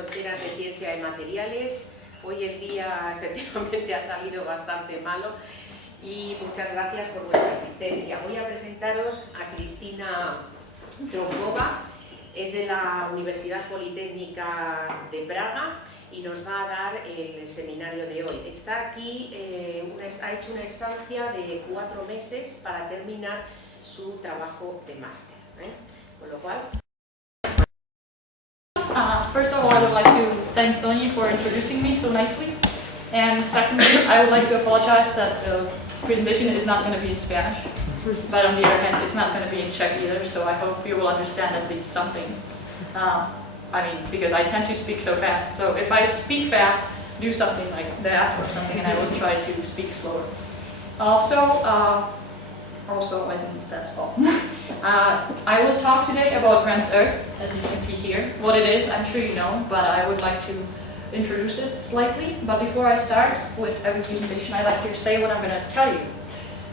fronteras de ciencia y materiales. Hoy el día efectivamente ha salido bastante malo y muchas gracias por vuestra asistencia. Voy a presentaros a KRISTINA TRNKOVA, es de la Universidad Politécnica de Praga y nos va a dar el seminario de hoy. Está aquí, ha hecho una estancia de 4 meses para terminar su trabajo de máster. Con lo cual... First of all, I would like to thank Tony for introducing me so nicely. And secondly, I would like to apologize that the presentation is not going to be in Spanish. But on the other hand, it's not going to be in Czech either, so I hope you will understand at least something. Because I tend to speak so fast. So if I speak fast, do something like that or something, and I will try to speak slower. Also, I think that's all. I will talk today about Rammed Earth, as you can see here. What it is, I'm sure you know, but I would like to introduce it slightly. But before I start with every presentation, I'd like to say what I'm going to tell you.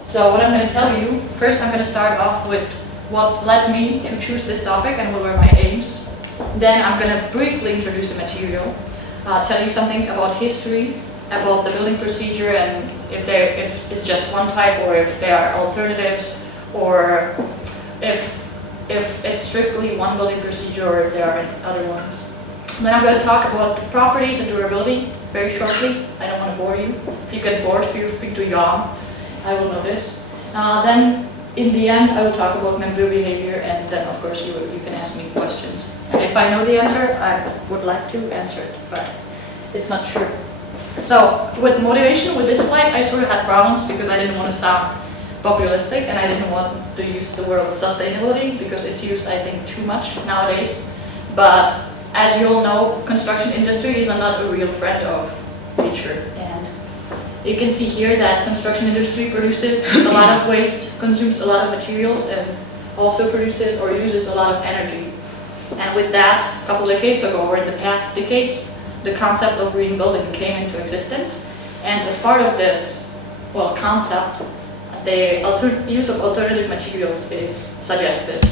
So what I'm going to tell you, first I'm going to start off with what led me to choose this topic and what were my aims. Then I'm going to briefly introduce the material, tell you something about history, about the building procedure, and if it's just one type or if there are alternatives, or if it's strictly one building procedure or if there are other ones. Then I'm going to talk about properties and durability very shortly. I don't want to bore you. If you get bored, feel free to yawn. I will know this. Then in the end, I will talk about member behavior, and then of course you can ask me questions. And if I know the answer, I would like to answer it, but it's not sure. So with motivation, with this slide, I sort of had problems because I didn't want to sound populistic and I didn't want to use the word sustainability because it's used, I think, too much nowadays. But as you all know, construction industry is not a real friend of nature. And you can see here that construction industry produces a lot of waste, consumes a lot of materials, and also produces or uses a lot of energy. And with that, a couple decades ago, or in the past decades, the concept of green building came into existence. And as part of this, concept, the use of alternative materials is suggested.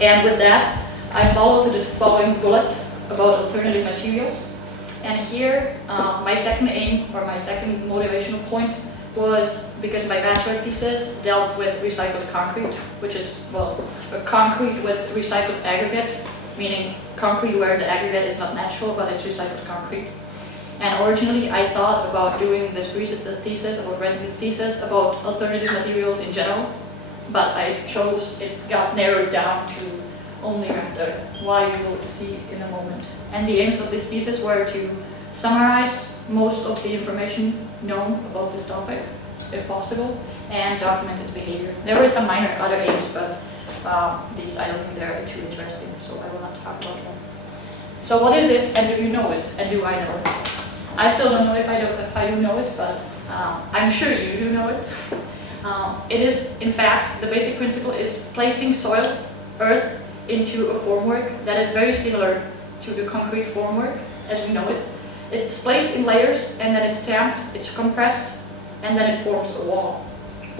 And with that, I followed this following bullet about alternative materials. And here, my second aim, or my second motivational point, was because my bachelor thesis dealt with recycled concrete, which is, a concrete with recycled aggregate, meaning concrete where the aggregate is not natural, but it's recycled concrete. And originally, I thought about doing this thesis, about writing this thesis about alternative materials in general, but I chose, it got narrowed down to only Rammed Earth, why you will see in a moment. And the aims of this thesis were to summarize most of the information known about this topic, if possible, and document its behavior. There were some minor other aims, but these I don't think they're too interesting, so I will not talk about them. So what is it, and do you know it, and do I know it? I still don't know if I do know it, but I'm sure you do know it. It is, in fact, the basic principle is placing soil, earth, into a formwork that is very similar to the concrete formwork as we know it. It's placed in layers, and then it's stamped, it's compressed, and then it forms a wall.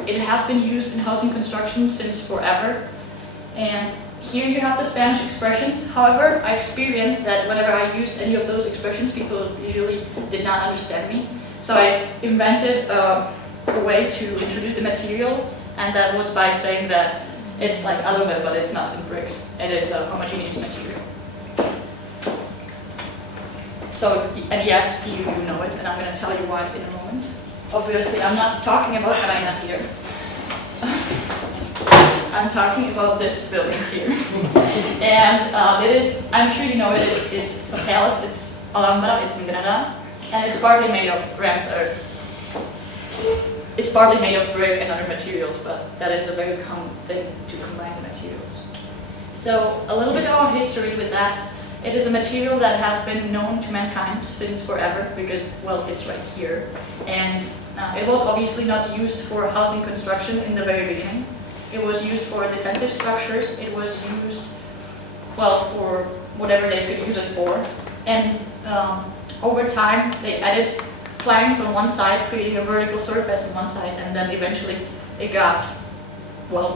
It has been used in housing construction since forever. And here you have the Spanish expressions. However, I experienced that whenever I used any of those expressions, people usually did not understand me. So I invented a way to introduce the material, and that was by saying that it's like aluminum, but it's not in bricks. It is a homogeneous material. So, and yes, you do know it, and I'm going to tell you why in a moment. Obviously, I'm not talking about Krajina here. I'm talking about this building here. And it is, I'm sure you know it, it's a palace, it's Alhambra, it's in Granada, and it's partly made of Rammed Earth. It's partly made of brick and other materials, but that is a very common thing to combine the materials. So a little bit of our history with that. It is a material that has been known to mankind since forever because, it's right here. And it was obviously not used for housing construction in the very beginning. It was used for defensive structures. It was used, for whatever they could use it for. And over time, they added planks on one side, creating a vertical surface on one side, and then eventually it got,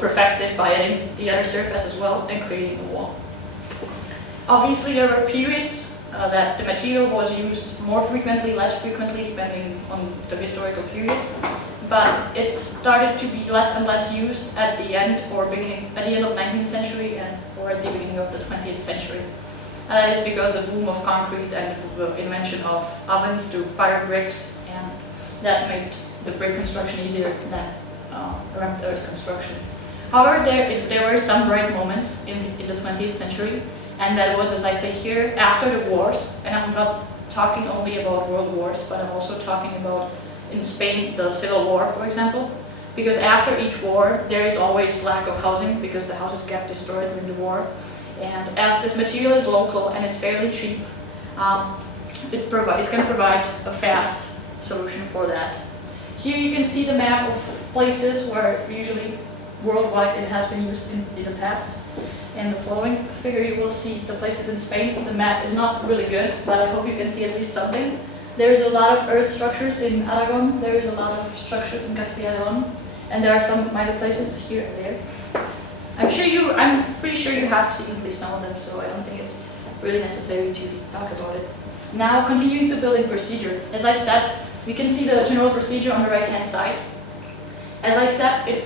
perfected by adding the other surface as well and creating a wall. Obviously, there were periods that the material was used more frequently, less frequently, depending on the historical period. But it started to be less and less used at the end or beginning, at the end of 19th century or at the beginning of the 20th century. And that is because the boom of concrete and the invention of ovens to fire bricks, and that made the brick construction easier than rammed earth construction. However, there were some bright moments in the 20th century, and that was, as I say here, after the wars. And I'm not talking only about world wars, but I'm also talking about, in Spain, the Civil War, for example. Because after each war, there is always lack of housing, because the houses get destroyed during the war. And as this material is local and it's fairly cheap, it can provide a fast solution for that. Here you can see the map of places where usually worldwide it has been used in the past. In the following figure you will see the places in Spain. The map is not really good, but I hope you can see at least something. There is a lot of earth structures in Aragon, there is a lot of structures in Castilla y León, and there are some minor places here and there. I'm pretty sure you have seen at least some of them, so I don't think it's really necessary to talk about it. Now, continuing the building procedure. As I said, we can see the general procedure on the right-hand side. As I said, it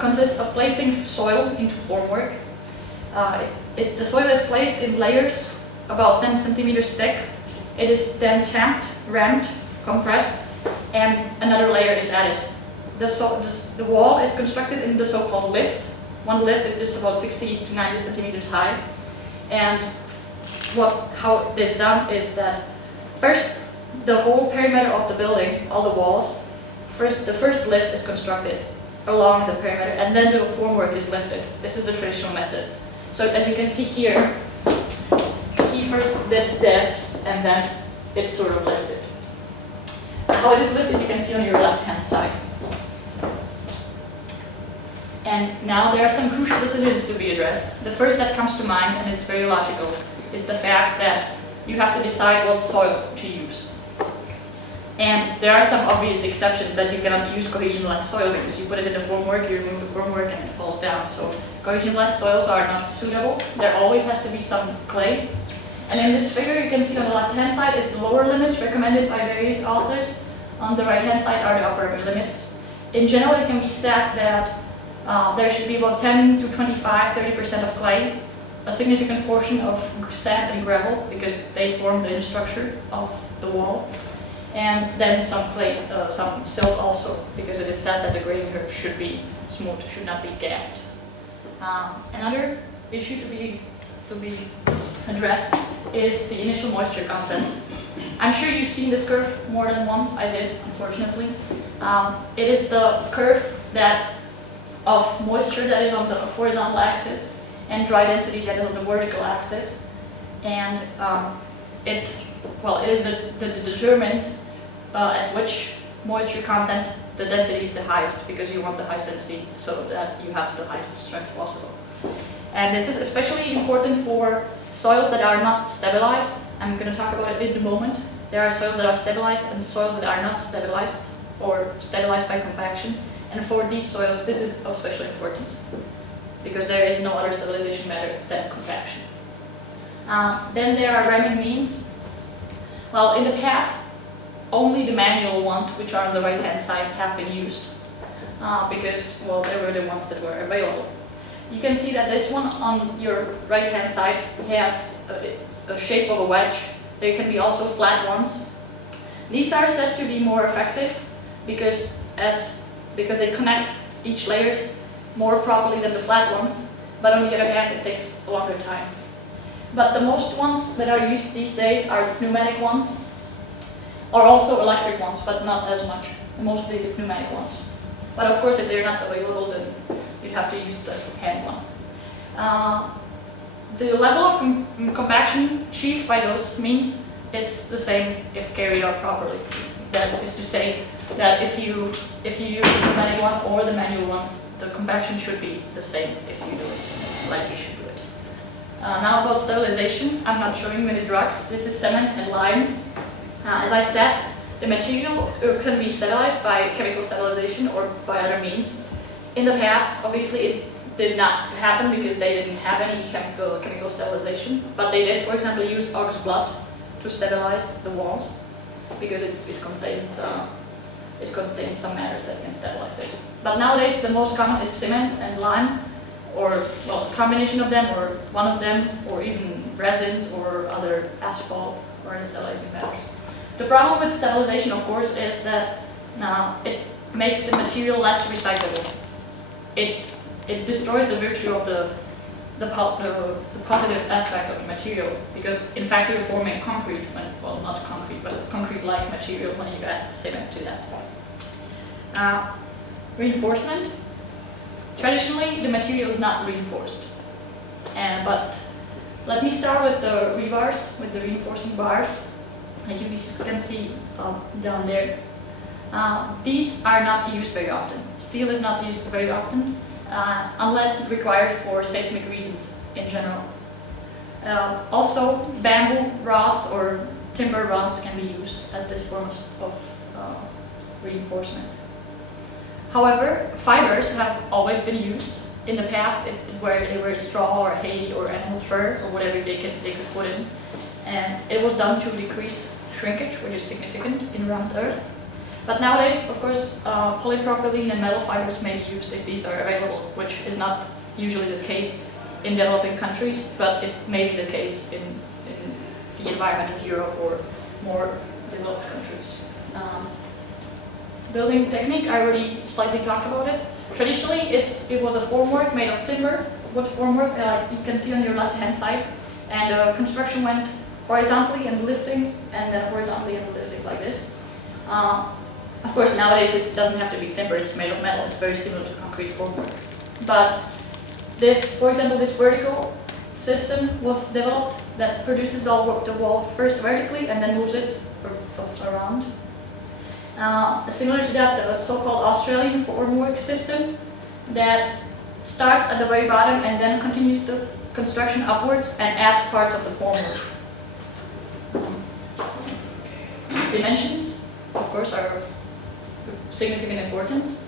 consists of placing soil into formwork. The soil is placed in layers about 10 centimeters thick. It is then tamped, rammed, compressed, and another layer is added. The wall is constructed in the so-called lifts. One lift is about 60 to 90 centimeters high. And how it is done is that first, the whole perimeter of the building, all the walls, the first lift is constructed along the perimeter, and then the formwork is lifted. This is the traditional method. So as you can see here, he first did this, and then it's sort of lifted. How it is lifted, you can see on your left-hand side. And now there are some crucial decisions to be addressed. The first that comes to mind, and it's very logical, is the fact that you have to decide what soil to use. And there are some obvious exceptions that you cannot use cohesion-less soil because you put it in the formwork, you remove the formwork, and it falls down. So cohesion-less soils are not suitable. There always has to be some clay. And in this figure, you can see on the left-hand side is the lower limits recommended by various authors. On the right-hand side are the upper limits. In general, it can be said that there should be about 10 to 25, 30% of clay, a significant portion of sand and gravel because they form the structure of the wall, and then some clay, some silt also, because it is said that the grading curve should be smooth, should not be gapped. Another issue to be addressed is the initial moisture content. I'm sure you've seen this curve more than once. I did, unfortunately. It is the curve of moisture that is on the horizontal axis and dry density that is on the vertical axis, and it is that determines at which moisture content the density is the highest, because you want the highest density so that you have the highest strength possible. And this is especially important for soils that are not stabilized. I'm going to talk about it in a moment. There are soils that are stabilized and soils that are not stabilized or stabilized by compaction. And for these soils, this is of special importance because there is no other stabilization method than compaction. Then there are ramming means. Well, in the past, only the manual ones, which are on the right-hand side, have been used because, well, they were the ones that were available. You can see that this one on your right-hand side has a shape of a wedge. There can be also flat ones. These are said to be more effective because they connect each layers more properly than the flat ones, but on the other hand, it takes a longer time. But the most ones that are used these days are pneumatic ones, or also electric ones, but not as much, mostly the pneumatic ones. But of course, if they're not available, then you'd have to use the hand one. The level of compaction achieved by those means is the same if carried out properly. That is to say that if you use the pneumatic one or the manual one, the compaction should be the same if you do it like you should do it. Now about sterilization, I'm not showing many drugs. This is cement and lime. As I said, the material can be sterilized by chemical sterilization or by other means. In the past, obviously, it did not happen because they didn't have any chemical sterilization, but they did, for example, use ox blood to stabilize the walls because it contains some matters that can stabilize it. But nowadays the most common is cement and lime, or well, a combination of them, or one of them, or even resins or other asphalt or other stabilizing matters. The problem with stabilization, of course, is that it makes the material less recyclable. It destroys the virtue of the positive aspect of the material, because in fact you're forming concrete, well, not concrete, but concrete-like material when you add cement to that. Reinforcement. Traditionally, the material is not reinforced, but let me start with the rebars, with the reinforcing bars, as you can see down there. These are not used very often. Steel is not used very often, unless required for seismic reasons in general. Also, bamboo rods or timber rods can be used as this form of reinforcement. However, fibers have always been used. In the past, where they were straw or hay or animal fur or whatever they could put in, and it was done to decrease shrinkage, which is significant in round earth. But nowadays, of course, polypropylene and metal fibers may be used if these are available, which is not usually the case in developing countries, but it may be the case in the environment of Europe or more developed countries. Building technique, I already slightly talked about it. Traditionally, it was a formwork made of timber, wood formwork, you can see on your left-hand side, and construction went horizontally and lifting, and then horizontally and lifting like this. Of course, nowadays it doesn't have to be timber, it's made of metal, it's very similar to concrete formwork. But this, for example, this vertical system was developed that produces the wall first vertically and then moves it around. Similar to that, the so-called Australian formwork system that starts at the very bottom and then continues the construction upwards and adds parts of the formwork. Dimensions, of course, are of significant importance.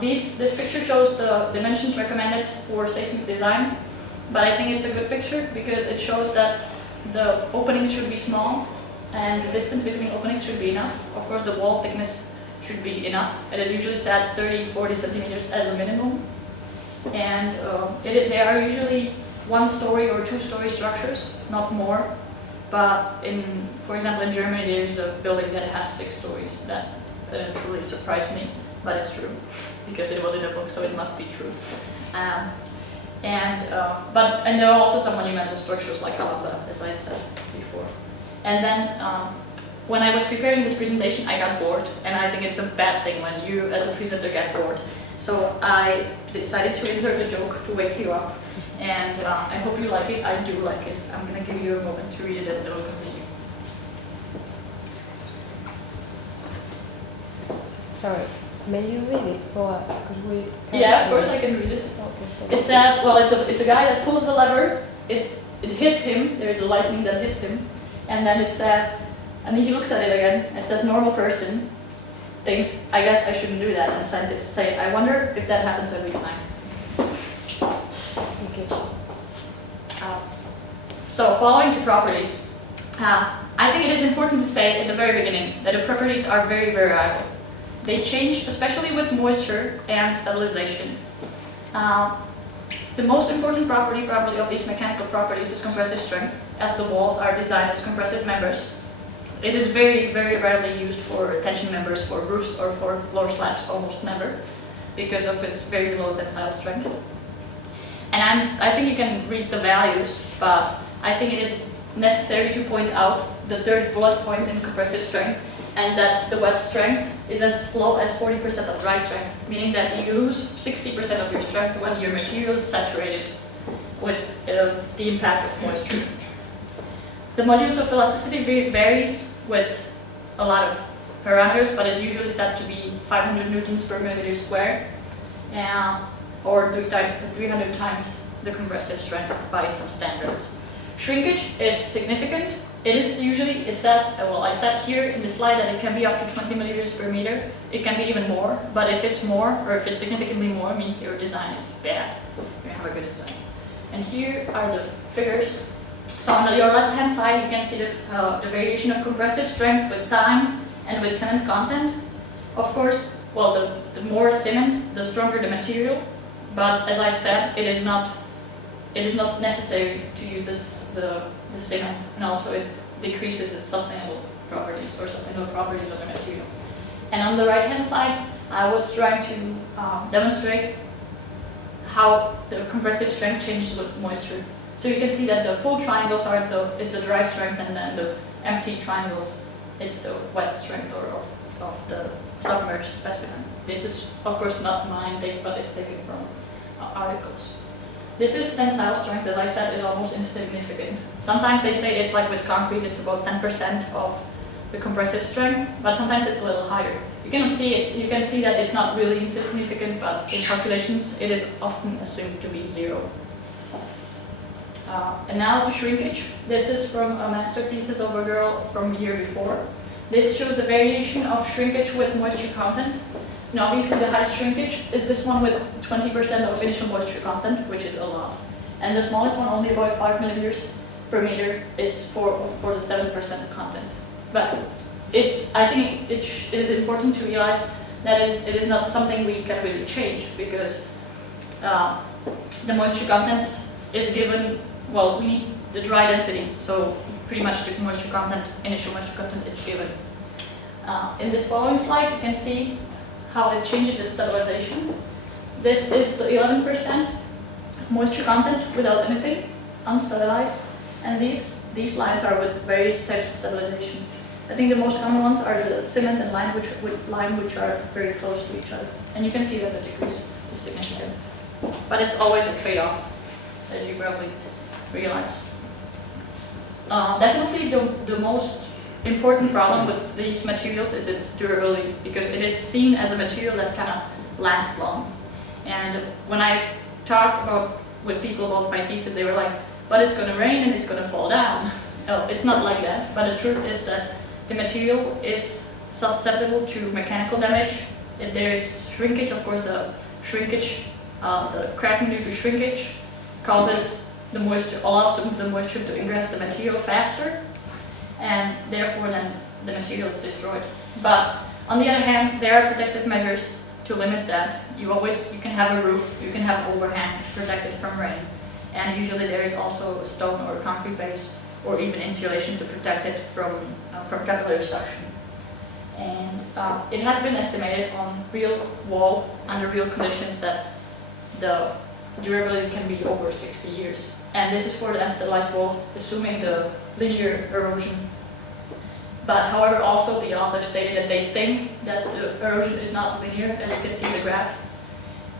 This picture shows the dimensions recommended for seismic design, but I think it's a good picture because it shows that the openings should be small and the distance between openings should be enough. Of course, the wall thickness should be enough. It is usually set 30-40 centimeters as a minimum, and they are usually 1-story or 2-story structures, not more. But for example, in Germany, there is a building that has 6 stories. That truly surprised me, but it's true because it was in a book, so it must be true. And there are also some monumental structures like Alhambra, as I said before. And then when I was preparing this presentation, I got bored, and I think it's a bad thing when you, as a presenter, get bored. So I decided to insert a joke to wake you up, and I hope you like it. I do like it. I'm going to give you a moment to read it, and it will continue. Sorry, may you read it for us? Yeah, of course I can read it. Okay, it says, well, it's a guy that pulls the lever, it hits him, there is a lightning that hits him, and then it says, and then he looks at it again, and it says normal person thinks, I guess I shouldn't do that, and scientists say, I wonder if that happens every time. Okay. So, following to properties. I think it is important to say at the very beginning that the properties are very variable. They change, especially with moisture and stabilization. The most important property probably of these mechanical properties is compressive strength, as the walls are designed as compressive members. It is very, very rarely used for tension members for roofs or for floor slabs, almost never, because of its very low tensile strength. And I think you can read the values, but I think it is necessary to point out the third bullet point in compressive strength, and that the wet strength is as low as 40% of dry strength, meaning that you lose 60% of your strength when your material is saturated with the impact of moisture. The modulus of elasticity varies with a lot of parameters, but is usually set to be 500 newtons per millimeter square, or 300 times the compressive strength by some standards. Shrinkage is significant. It is usually, it says, well, I said here in the slide that it can be up to 20 milliliters per meter. It can be even more, but if it's more, or if it's significantly more, it means your design is bad. You have a good design. And here are the figures So on your left hand side you can see the variation of compressive strength with time and with cement content. Of course, well, the more cement, the stronger the material, but as I said, it is not necessary to use the cement, and also it decreases its sustainable properties of the material. And on the right hand side, I was trying to demonstrate how the compressive strength changes with moisture. So you can see that the full triangles is the dry strength, and then the empty triangles is the wet strength of the submerged specimen. This is of course not mine, but it's taken from articles. This is tensile strength, as I said, is almost insignificant. Sometimes they say it's like with concrete, it's about 10% of the compressive strength, but sometimes it's a little higher. You cannot see it, you can see that it's not really insignificant, but in calculations it is often assumed to be 0. And now to shrinkage. This is from a master thesis of a girl from the year before. This shows the variation of shrinkage with moisture content. Now obviously the highest shrinkage is this one with 20% of initial moisture content, which is a lot. And the smallest one, only about 5 milliliters per meter, is for the 7% content. But I think it is important to realize that it is not something we can really change, because the moisture content is given, well, we need the dry density, so pretty much the moisture content, initial moisture content is given. In this following slide, you can see how it changes the stabilization. This is the 11% moisture content without anything, unstabilized, and these lines are with various types of stabilization. I think the most common ones are the cement and lime, which are very close to each other, and you can see that the decrease is significant. But it's always a trade-off, as you probably realize. Definitely the most important problem with these materials is its durability, because it is seen as a material that cannot last long. And when I talked with people about my thesis, they were like, but it's going to rain and it's going to fall down. Oh, it's not like that, but the truth is that the material is susceptible to mechanical damage. There is shrinkage, of course, the shrinkage, the cracking due to shrinkage causes the moisture, allows the moisture to ingress the material faster, and therefore then the material is destroyed. But on the other hand, there are protective measures to limit that. You can have a roof, you can have overhang protected from rain, and usually there is also a stone or a concrete base, or even insulation to protect it from capillary suction. And it has been estimated on real wall, under real conditions, that the durability can be over 60 years. And this is for the unstabilized wall, assuming the linear erosion. But however, also the author stated that they think that the erosion is not linear, as you can see in the graph,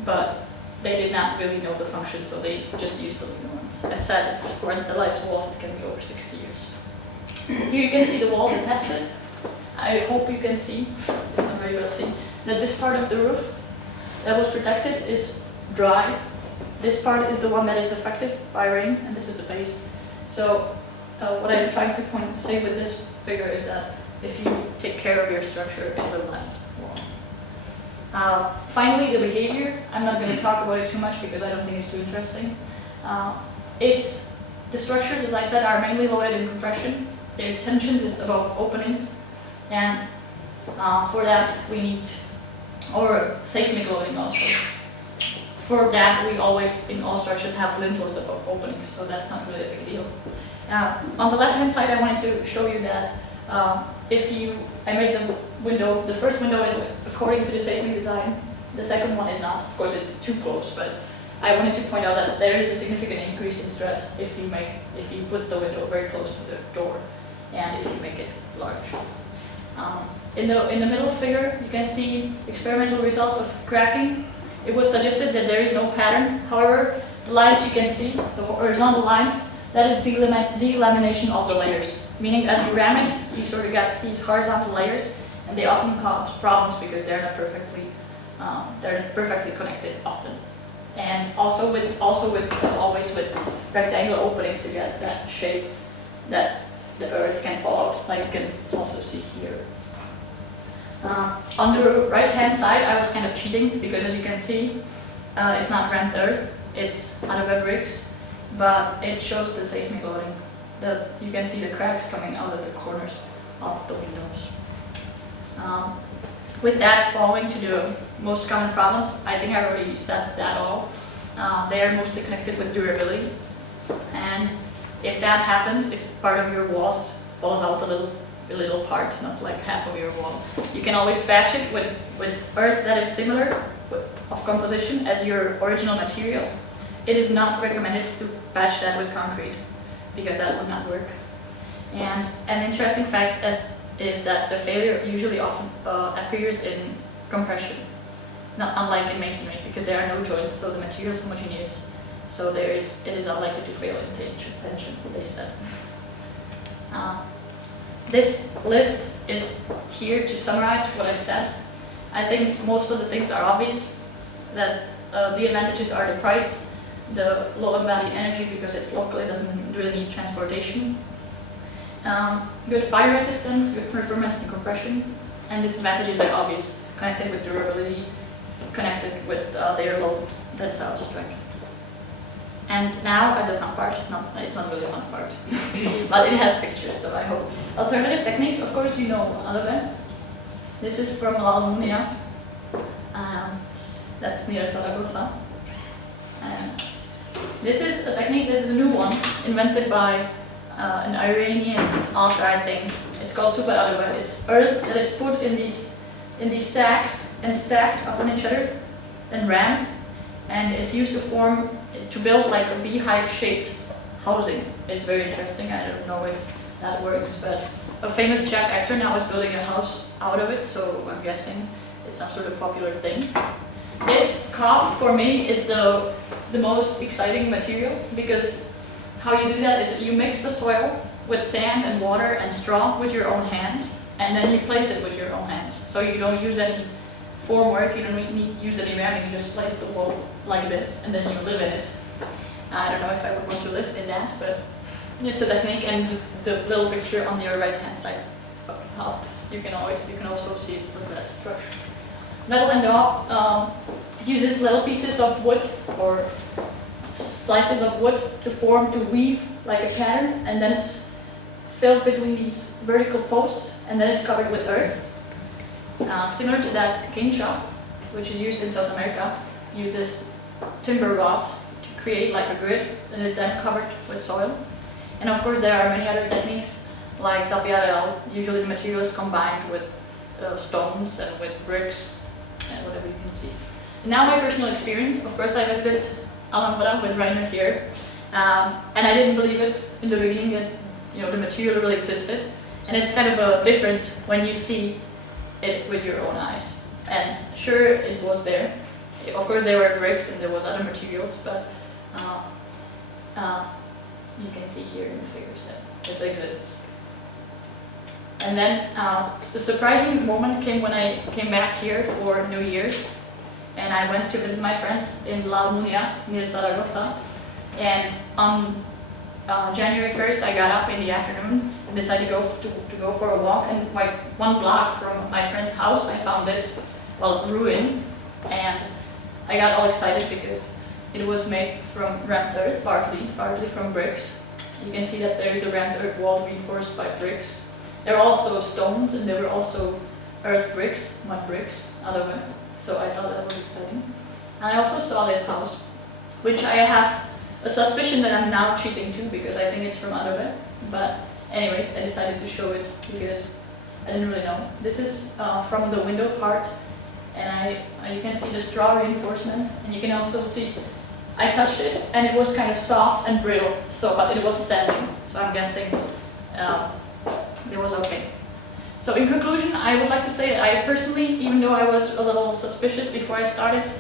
but they did not really know the function, so they just used the linear ones and said it's for unstabilized walls it can be over 60 years. Here you can see the wall they tested. I hope you can see, it's not very well seen, that this part of the roof that was protected is dry. This part is the one that is affected by rain, and this is the base. So what I'm trying to say with this figure is that if you take care of your structure, it will last long. Finally, the behavior. I'm not going to talk about it too much because I don't think it's too interesting. The structures, as I said, are mainly loaded in compression. Their tension is above openings, and for that we need, or seismic loading also. For that, we always, in all structures, have lintels above openings, so that's not really a big deal. On the left-hand side, I wanted to show you that I made the window, the first window is according to the seismic design, the second one is not. Of course, it's too close, but I wanted to point out that there is a significant increase in stress if you put the window very close to the door, and if you make it large. In the middle figure, you can see experimental results of cracking. It was suggested that there is no pattern. However, the lines you can see, the horizontal lines, that is delamination of the layers. Meaning, as you ram it, you sort of get these horizontal layers, and they often cause problems because they're not perfectly connected often. And always with rectangular openings, you get that shape that the earth can fall out, like you can also see here. On the right-hand side, I was kind of cheating because, as you can see, it's not rammed earth, it's out of bricks, but it shows the seismic loading you can see the cracks coming out of the corners of the windows. With that, following to the most common problems, I think I already said that all. They are mostly connected with durability. And if that happens, if part of your walls falls out a little part, not like half of your wall, you can always patch it with earth that is similar of composition as your original material. It is not recommended to patch that with concrete, because that would not work. And an interesting fact is that the failure usually often appears in compression, not unlike in masonry, because there are no joints, so the material is homogeneous. So it is unlikely to fail in tension, they said. This list is here to summarize what I said. I think most of the things are obvious, that the advantages are the price, the low embodied energy because it's local, it doesn't really need transportation, good fire resistance, good performance in compression, and disadvantages are obvious, connected with durability, connected with their low tensile strength. And now at the fun part, no, it's not really a fun part, but it has pictures, so I hope. Alternative techniques, of course you know all of them. This is from La Almunia, that's near Zaragoza. This is a technique, this is a new one, invented by an Iranian author, I think. It's called super adobe. It's earth that is put in these sacks and stacked upon each other and rammed, and it's used to build like a beehive-shaped housing. It's very interesting. I don't know if that works, but a famous Czech actor now is building a house out of it, so I'm guessing it's some sort of popular thing. This cob, for me, is the most exciting material, because how you do that is you mix the soil with sand and water and straw with your own hands, and then you place it with your own hands. So you don't use any formwork, you don't need to use any ramming, you just place the wall like this, and then you live in it. I don't know if I would want to live in that, but it's a technique, and the little picture on your right hand side up, you can also see it's with that structure. Metal and daub uses little pieces of wood or slices of wood to weave like a pattern, and then it's filled between these vertical posts, and then it's covered with earth. Similar to that, cane chop, which is used in South America, uses timber rods to create like a grid that is then covered with soil. And of course there are many other techniques like tapiarel. Usually the material is combined with stones and with bricks and whatever you can see. And now my personal experience, of course I visited Alhambra with Rainer here, and I didn't believe it in the beginning that the material really existed, and it's kind of a difference when you see it with your own eyes. And sure, it was there. Of course there were bricks and there was other materials, but you can see here in the figures that it exists. And then the surprising moment came when I came back here for New Year's, and I went to visit my friends in La Almunia near Zaragoza, and on January 1st I got up in the afternoon and decided to go for a walk, and like 1 block from my friend's house I found this, ruin, and I got all excited because it was made from rammed earth, partly from bricks. You can see that there is a rammed earth wall reinforced by bricks. There are also stones, and there were also earth bricks, mud bricks, otherwise. So I thought that was exciting. And I also saw this house, which I have a suspicion that I'm now cheating too, because I think it's from Adobe. But anyways, I decided to show it because I didn't really know. This is from the window part, and you can see the straw reinforcement, and you can also see I touched it, and it was kind of soft and brittle, but it was standing. So I'm guessing it was okay. So in conclusion, I would like to say that I personally, even though I was a little suspicious before I started,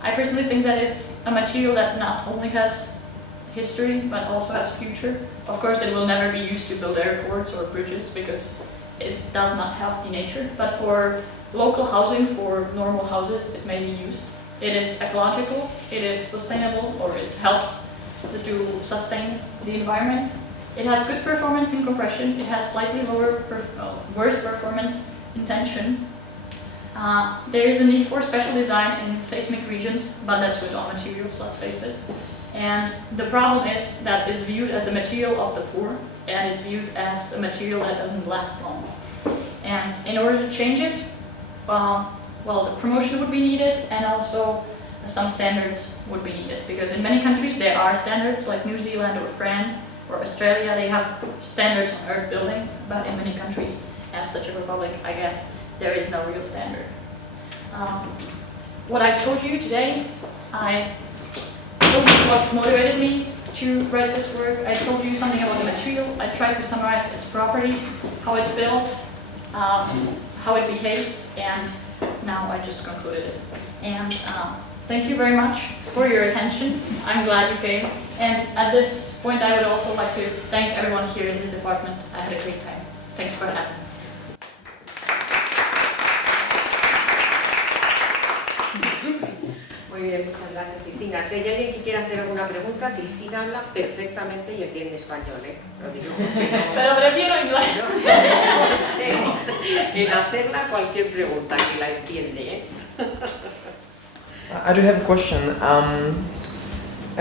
I personally think that it's a material that not only has history, but also has future. Of course, it will never be used to build airports or bridges because it does not have the nature, but for local housing, for normal houses, it may be used. It is ecological, it is sustainable, or it helps to sustain the environment. It has good performance in compression, it has slightly worse performance in tension. There is a need for special design in seismic regions, but that's with all materials, let's face it. And the problem is that it's viewed as the material of the poor, and it's viewed as a material that doesn't last long. And in order to change it, well, the promotion would be needed, and also some standards would be needed. Because in many countries there are standards, like New Zealand or France or Australia, they have standards on earth building, but in many countries, as the Czech Republic, I guess, there is no real standard. What I told you today, I told you what motivated me to write this work. I told you something about the material. I tried to summarize its properties, how it's built, how it behaves, and now I just concluded it. And thank you very much for your attention. I'm glad you came. And at this point, I would also like to thank everyone here in this department. I had a great time. Thanks for having me. Muy bien, muchas gracias, Cristina. Si hay alguien que quiera hacer alguna pregunta, Cristina habla perfectamente y entiende español, ¿eh? Lo digo porque no... Pero prefiero inglés. En hacerla cualquier pregunta que la entiende, ¿eh? I do have a question. I'm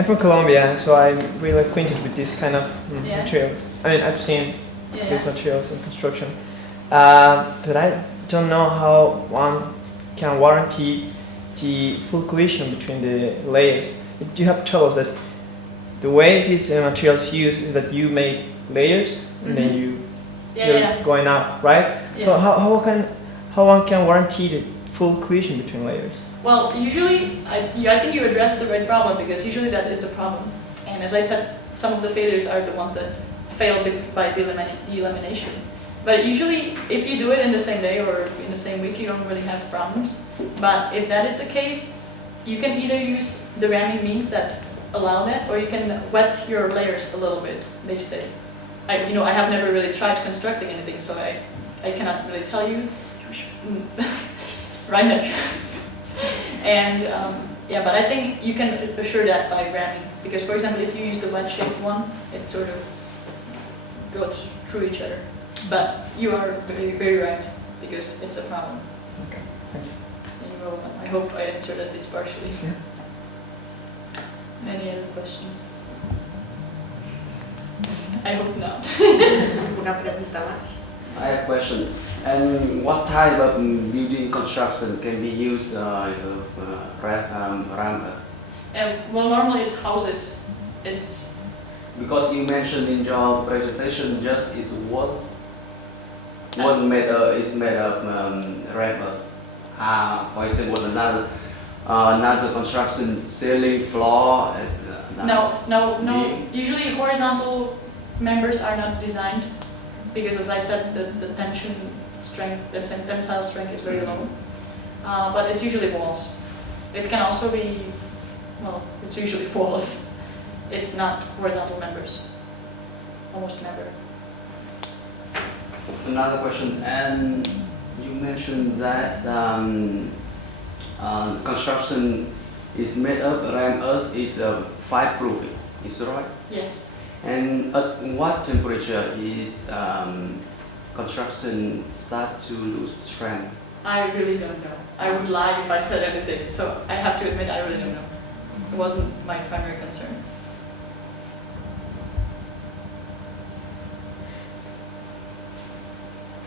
from Colombia, so I'm really acquainted with this kind of materials. I mean, I've seen these materials in construction, but I don't know how one can warranty the full cohesion between the layers. You have told us that the way these materials used is that you make layers and then you're going up, right? Yeah. So how one can warranty the full cohesion between layers? Well, usually, I think you addressed the right problem, because usually that is the problem. And as I said, some of the failures are the ones that fail by delamination. But usually, if you do it in the same day or in the same week, you don't really have problems. But if that is the case, you can either use the ramming means that allow that, or you can wet your layers a little bit, they say. I have never really tried constructing anything, so I cannot really tell you. Right now. And yeah, but I think you can assure that by ramming, because for example, if you use the wedge-shaped one, it sort of goes through each other. But you are very, very right, because it's a problem. Okay, thank you. And you're welcome. I hope I answered at least partially. Yeah. Any other questions? I hope not. Una pregunta más. I have a question. And what type of building construction can be used ramp? Well, normally it's houses. It's Because you mentioned in your presentation just is one meter is made of ramp. For example, another construction ceiling floor is no. Usually horizontal members are not designed, because as I said, the tension strength, the tensile strength is very low. But it's usually walls. It can also be, well, it's usually walls. It's not horizontal members. Almost never. Another question, and you mentioned that construction is made of rammed earth is fireproofing. Is that right? Yes. And at what temperature is construction start to lose strength? I really don't know. I would lie if I said anything, so I have to admit I really don't know. It wasn't my primary concern.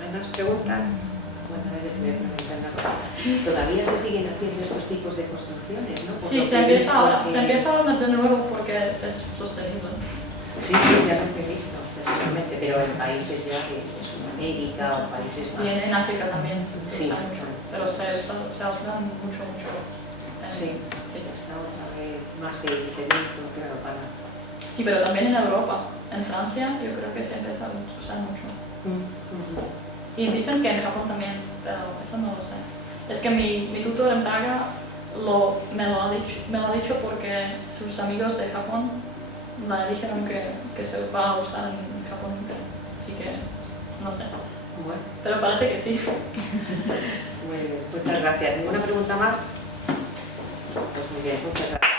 ¿Hay más preguntas? Bueno, a ver, me preguntan una cosa. ¿Todavía se siguen haciendo estos tipos de construcciones, no? Por Sí, lo se que he empieza visto ahora. que- Se empieza ahora de nuevo porque es sostenible. Sí, ya lo he visto, perfectamente, pero en países ya de Sudamérica o países Sí, más... en África también se Sí. usa mucho, pero se usa mucho. Sí, está otra vez más que cemento, claro, para... Sí, pero también en Europa. En Francia yo creo que se empieza a usar mucho. Y dicen que en Japón también, pero eso no lo sé. Es que mi tutor en Praga me lo ha dicho porque sus amigos de Japón le dijeron que se va a usar en Japón mucho. Así que no sé. Bueno, Pero parece que sí. muy bien, muchas gracias. ¿Ninguna pregunta más? Pues muy bien, muchas gracias.